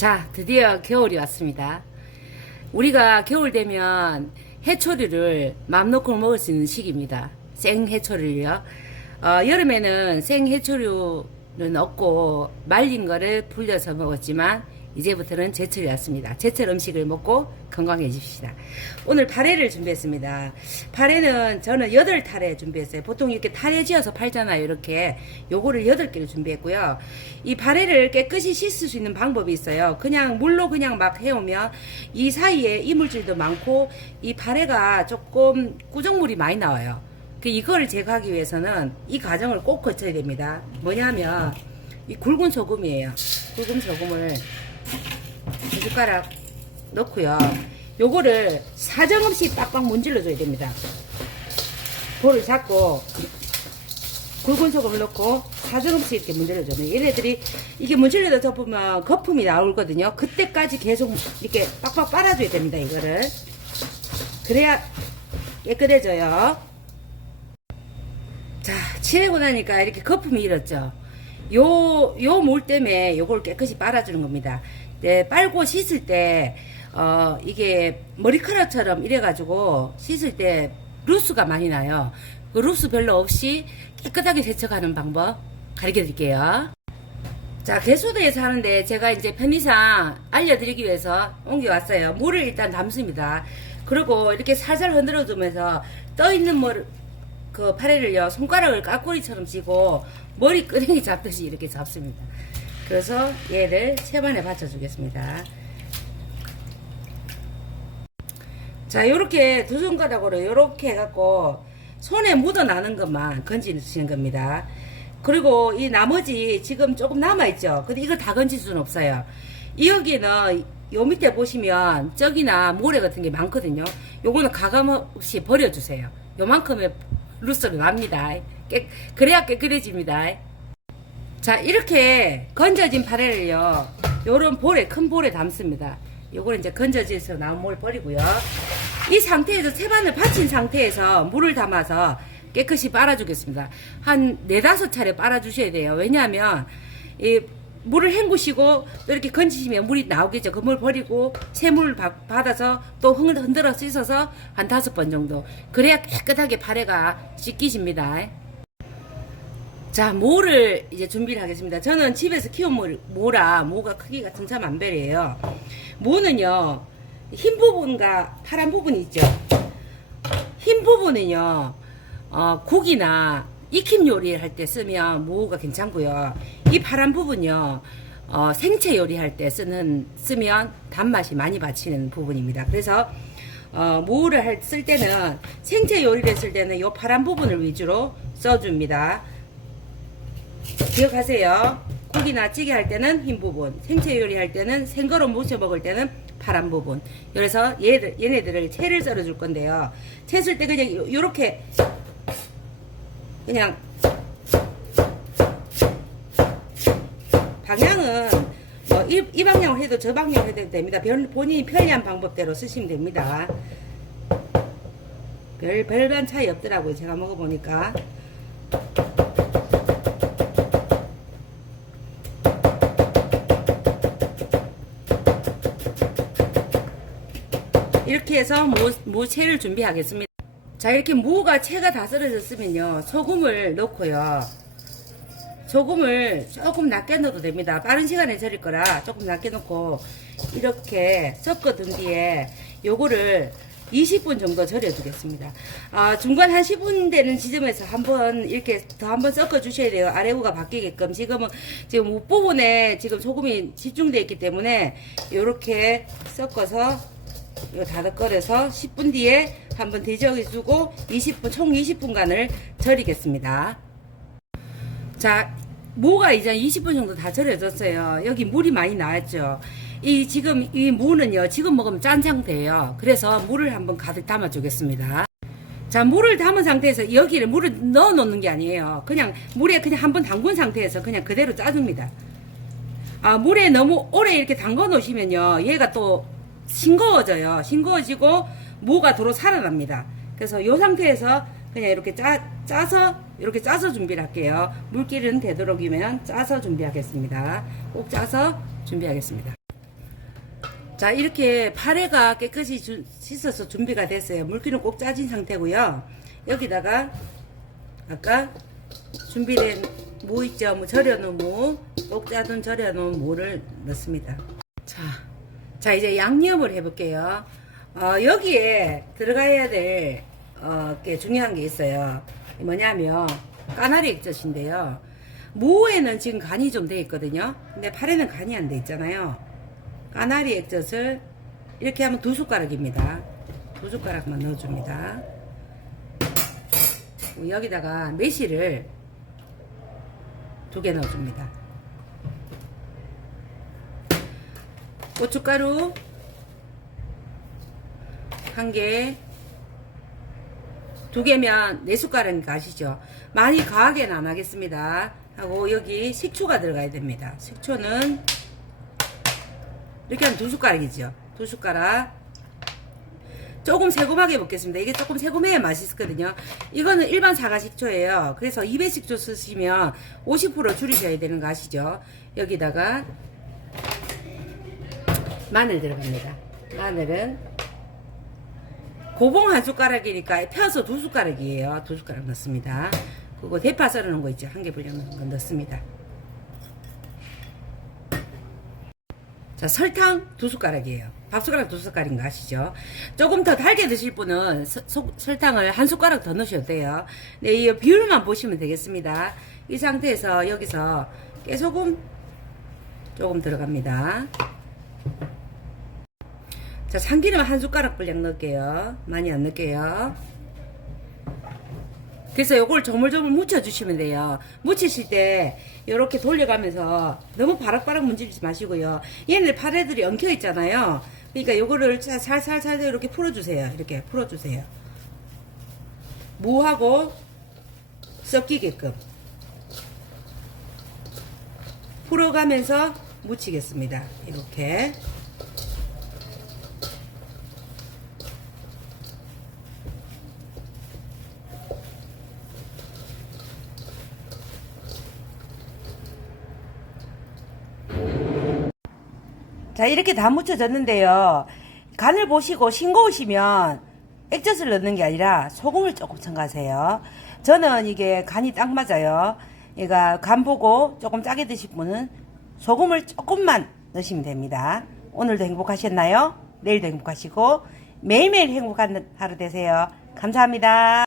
자, 드디어 겨울이 왔습니다. 우리가 겨울 되면 해초리를 맘 놓고 먹을 수 있는 시기입니다. 생 해초리를요. 여름에는 생 해초리는 없고 말린 거를 불려서 먹었지만 이제부터는 제철이 왔습니다. 제철 음식을 먹고 건강해집시다. 오늘 파래를 준비했습니다. 파래는 저는 8타래 준비했어요. 보통 이렇게 타래 지어서 팔잖아요. 이렇게 요거를 8개를 준비했고요. 이 파래를 깨끗이 씻을 수 있는 방법이 있어요. 그냥 물로 그냥 막 해오면 이 사이에 이물질도 많고 이 파래가 조금 꾸정물이 많이 나와요. 이거를 제거하기 위해서는 이 과정을 꼭 거쳐야 됩니다. 뭐냐면 이 굵은 소금이에요. 굵은 소금을 2숟가락 넣고요. 요거를 사정없이 빡빡 문질러 줘야 됩니다. 볼을 잡고 굵은 소금을 넣고 사정없이 이렇게 문질러 줘요. 얘네들이 이게 문질러다 접으면 거품이 나오거든요. 그때까지 계속 이렇게 빡빡 빨아줘야 됩니다. 이거를 그래야 깨끗해져요. 자, 칠하고 나니까 이렇게 거품이 일었죠. 요 물 때문에 요걸 깨끗이 빨아주는 겁니다. 네, 빨고 씻을 때, 이게 머리카락처럼 이래가지고 씻을 때 루스가 많이 나요. 그 루스 별로 없이 깨끗하게 세척하는 방법 가르쳐 드릴게요. 자, 개수도에서 하는데 제가 이제 편의상 알려드리기 위해서 옮겨왔어요. 물을 일단 담습니다. 그리고 이렇게 살살 흔들어 주면서 떠있는 그 파래를요, 손가락을 까꼬리처럼 쥐고 머리 끄댕이 잡듯이 이렇게 잡습니다. 그래서 얘를 채반에 받쳐주겠습니다. 자, 요렇게 두 손가락으로 요렇게 해갖고 손에 묻어나는 것만 건지시는 겁니다. 그리고 이 나머지 지금 조금 남아있죠? 근데 이거 다 건질 수는 없어요. 여기는 요 밑에 보시면 쩍이나 모래 같은 게 많거든요. 요거는 가감없이 버려주세요. 요만큼의 루스가 납니다. 그래야 깨끗해집니다. 자, 이렇게 건져진 파래를요, 요런 볼에, 큰 볼에 담습니다. 요거는 이제 건져져서 나온 물 버리고요. 이 상태에서 채반을 받친 상태에서 물을 담아서 깨끗이 빨아주겠습니다. 한 4-5차례 빨아주셔야 돼요. 왜냐하면 이 물을 헹구시고 또 이렇게 건지시면 물이 나오겠죠. 그 물 버리고 새물 받아서 또 흔들어 씻어서 한 5번 정도. 그래야 깨끗하게 파래가 씻기십니다. 자, 모를 이제 준비를 하겠습니다. 저는 집에서 키운 모라, 모가 크기가 천차만별이에요. 모는요, 흰 부분과 파란 부분이 있죠. 흰 부분은요, 국이나 익힘 요리를 할 때 쓰면 모가 괜찮고요. 이 파란 부분요, 생채 요리할 때 쓰면 단맛이 많이 받치는 부분입니다. 그래서 모를 쓸 때는, 생채 요리를 쓸 때는 이 파란 부분을 위주로 써줍니다. 기억하세요. 국이나 찌개 할 때는 흰 부분, 생채 요리 할 때는 생거로 무쳐 먹을 때는 파란 부분. 그래서 얘네들을 채를 썰어 줄 건데요. 채 쓸 때 그냥 요렇게 그냥 방향은 이 방향으로 해도 저 방향으로 해도 됩니다. 본인이 편리한 방법대로 쓰시면 됩니다. 별반 차이 없더라고요. 제가 먹어보니까. 이렇게 해서 무채를 준비하겠습니다. 자, 이렇게 무가 채가 다 썰어졌으면요, 소금을 넣고요. 소금을 조금 낮게 넣어도 됩니다. 빠른 시간에 절일 거라 조금 낮게 넣고 이렇게 섞어둔 뒤에 요거를 20분 정도 절여 주겠습니다. 중간 한 10분 되는 지점에서 한번 이렇게 더 한번 섞어 주셔야 돼요. 아래우가 바뀌게끔. 지금 윗부분에 지금 소금이 집중되어 있기 때문에 요렇게 섞어서 이거 다득거려서 10분 뒤에 한번 뒤적여주고 총 20분간을 절이겠습니다. 자, 무가 이제 20분 정도 다 절여졌어요. 여기 물이 많이 나왔죠. 지금 이 무는요, 지금 먹으면 짠 상태예요. 그래서 물을 한번 가득 담아 주겠습니다. 자, 물을 담은 상태에서 여기를 물을 넣어 놓는 게 아니에요. 그냥 물에 그냥 한번 담근 상태에서 그냥 그대로 짜줍니다. 물에 너무 오래 이렇게 담궈 놓으시면요, 얘가 또 싱거워져요. 싱거워지고 무가 도로 살아납니다. 그래서 이 상태에서 그냥 이렇게 짜서 준비를 할게요. 물기는 되도록이면 짜서 준비하겠습니다. 꼭 짜서 준비하겠습니다. 자, 이렇게 파래가 깨끗이 씻어서 준비가 됐어요. 물기는 꼭 짜진 상태고요. 여기다가 아까 준비된 무 있죠? 무 절여놓은 무, 꼭 짜둔 절여놓은 무를 넣습니다. 자 이제 양념을 해볼게요. 여기에 들어가야 될 게 중요한 게 있어요. 뭐냐면 까나리 액젓인데요. 무에는 지금 간이 좀 돼 있거든요. 근데 파래는 간이 안 돼 있잖아요. 까나리 액젓을 이렇게 하면 2숟가락입니다. 2숟가락만 넣어줍니다. 여기다가 매실을 2개 넣어줍니다. 고춧가루 1개, 2개면 4숟가락이니까 아시죠? 많이 과하게는 안 하겠습니다. 하고 여기 식초가 들어가야 됩니다. 식초는 이렇게 하면 2숟가락이죠. 2숟가락. 조금 새콤하게 먹겠습니다. 이게 조금 새콤해야 맛있거든요. 이거는 일반 사과식초예요. 그래서 200식초 쓰시면 50% 줄이셔야 되는 거 아시죠? 여기다가 마늘 들어갑니다. 마늘은 고봉 1숟가락이니까 펴서 2숟가락이에요. 2숟가락 넣습니다. 그리고 대파 썰어놓은 거 있죠? 1개 불려놓은 거 넣습니다. 자, 설탕 2숟가락이에요. 밥숟가락 2숟가락인 거 아시죠? 조금 더 달게 드실 분은 설탕을 1숟가락 더 넣으셔도 돼요. 네, 이 비율만 보시면 되겠습니다. 이 상태에서 여기서 깨소금 조금 들어갑니다. 자, 참기름 1숟가락 분량 넣을게요. 많이 안 넣을게요. 그래서 요걸 조물조물 묻혀주시면 돼요. 묻히실 때 이렇게 돌려가면서 너무 바락바락 문지르지 마시고요. 얘네 파래들이 엉켜 있잖아요. 그러니까 요거를 살살살 이렇게 풀어주세요. 이렇게 풀어주세요. 무하고 섞이게끔 풀어가면서 묻히겠습니다. 이렇게. 자, 이렇게 다 묻혀졌는데요. 간을 보시고 싱거우시면 액젓을 넣는 게 아니라 소금을 조금 첨가하세요. 저는 이게 간이 딱 맞아요. 얘가 간 보고 조금 짜게 드실 분은 소금을 조금만 넣으시면 됩니다. 오늘도 행복하셨나요? 내일도 행복하시고 매일매일 행복한 하루 되세요. 감사합니다.